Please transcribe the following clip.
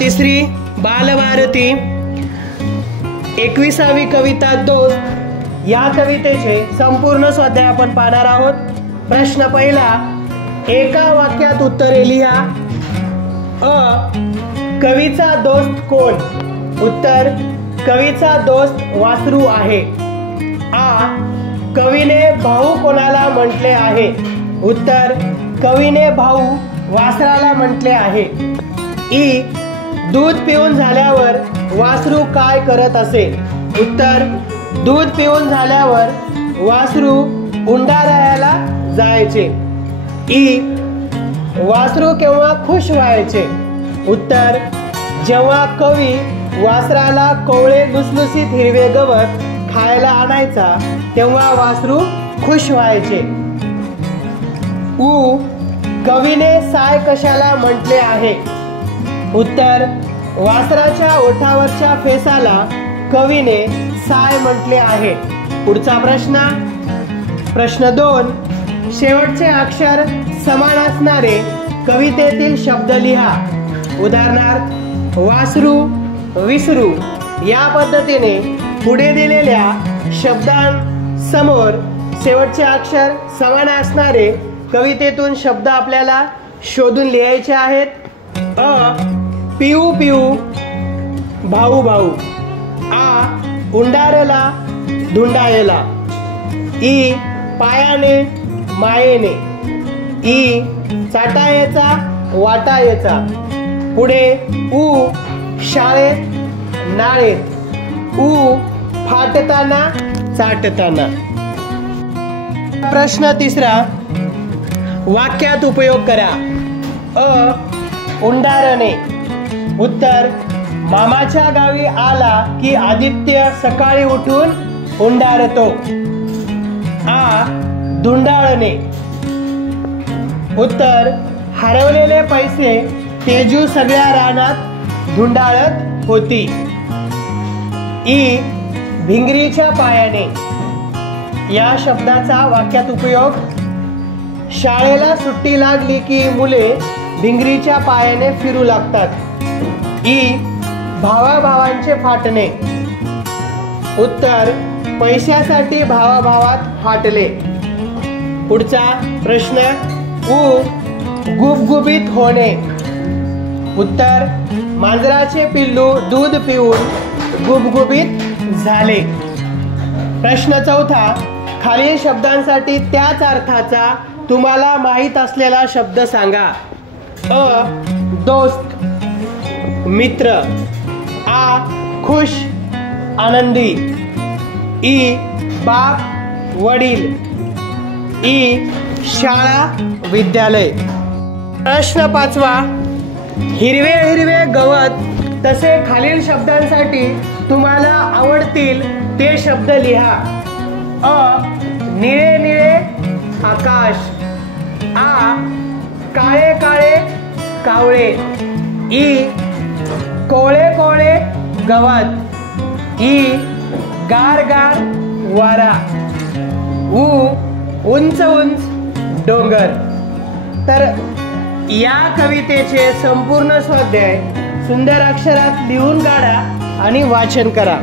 तिसरी बालभारती 21वी कविता दोस्त या कवितेचे संपूर्ण स्वाध्याय आपण पाहणार आहोत। प्रश्न पहिला, एका वाक्यात उत्तरे लिहा। अ, कवीचा दोस्त कोण? उत्तर, कवीचा दोस्त वासरू आहे। आ, कवीने भाऊ कोणाला म्हटले आहे? उत्तर, कवीने भाऊ वासराला म्हटले आहे। ई, दूध पिऊन झाल्यावर वासरू काय करत असे? उत्तर, दूध पिऊन झाल्यावर वासरू उंडारायला जायचे। ई, वासरू केव्हा खुश व्हायचे? उत्तर, जेव्हा कवी वासराला कोवळे लुसलुसीत हिरवे गवत खायला आणायचा तेव्हा वासरू खुश व्हायचे। उ, कवीने साय कशाला म्हटले आहे? उत्तर, वासराच्या ओठावरच्या फेसाला कवीने साय म्हटले आहे। पुढचा प्रश्न, प्रश्न 2, शेवटचे अक्षर समान असणारे कवितेतील शब्द लिहा। उदाहरणार्थ, वासरू, विसरू या पद्धतीने पुढे दिलेल्या शब्दांसमोर शेवटचे अक्षर समान असणारे कवितेतून शब्द आपल्याला शोधून लिहायचे आहेत। अ, पिऊ पिऊ भाऊ भाऊ। आ, उंडारला धुंडाळला। ई, पायाने मायेने। ई, चाटायचा वाटायचा। पुढे उ, शाळेत नाळेत। उ, फाटताना चाटताना। प्रश्न तिसरा, वाक्यात उपयोग करा। अ, उंडारणे। उत्तर, मामाच्या गावी आला की आदित्य सकाळी उठून उंडारतो। आ, धुंडाळणे। उत्तर, हरवलेले पैसे तेजू सगळ्या रानात धुंडाळत होती। ई, भिंगरीच्या पायाने या शब्दाचा वाक्यात उपयोग, शाळेला सुट्टी लागली की मुले भिंगरीच्या पायाने फिरू लागतात। ई, भावाभावांचे फाटणे। उत्तर, पैशासाठी भावाभावात फाटले। पुढचा प्रश्न, उ, गुबगुबीत होणे। उत्तर, मांजराचे पिल्लू दूध पिऊन गुबगुबीत झाले। प्रश्न चौथा, खालील शब्दांसाठी त्याच अर्थाचा तुम्हाला माहित असलेला शब्द सांगा। अ, दोस्त, मित्र। आ, खुश, आनंदी। ई, बाप, वडील। ई, शाळा, विद्यालय। प्रश्न पाचवा, हिरवे हिरवे गवत तसे खालील शब्दांसाठी तुम्हाला आवडतील ते शब्द लिहा। अ, निळे निळे आकाश। आ, काळे काळे कावळे। ई, कोळे कोळे गवत। ई, गार गार वारा। उ, उंच उंच डोंगर। तर या कवितेचे संपूर्ण स्वाध्याय सुंदर अक्षरात लिहून काढा आणि वाचन करा।